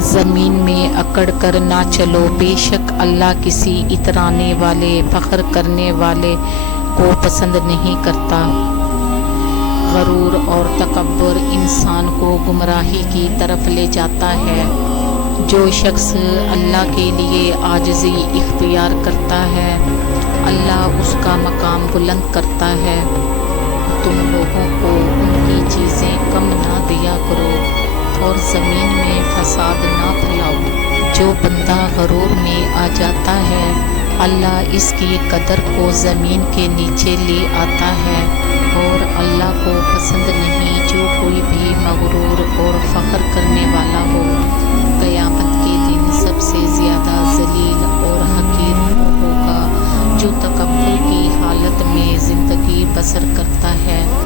زمین میں اکڑ کر نہ چلو، بے شک اللہ کسی اترانے والے، فخر کرنے والے کو پسند نہیں کرتا۔ غرور اور تکبر انسان کو گمراہی کی طرف لے جاتا ہے۔ جو شخص اللہ کے لیے عاجزی اختیار کرتا ہے، اللہ اس کا مقام بلند کرتا ہے۔ تم لوگوں کو ان کی چیزیں کم نہ دیا کرو اور زمین میں فساد نہ پھیلاؤ۔ جو بندہ غرور میں آ جاتا ہے، اللہ اس کی قدر کو زمین کے نیچے لے آتا ہے، اور اللہ کو پسند نہیں جو کوئی بھی مغرور اور فخر کرنے والا ہو۔ قیامت کے دن سب سے زیادہ ذلیل اور حقیر وہ ہوگا جو تکبر کی حالت میں زندگی بسر کرتا ہے۔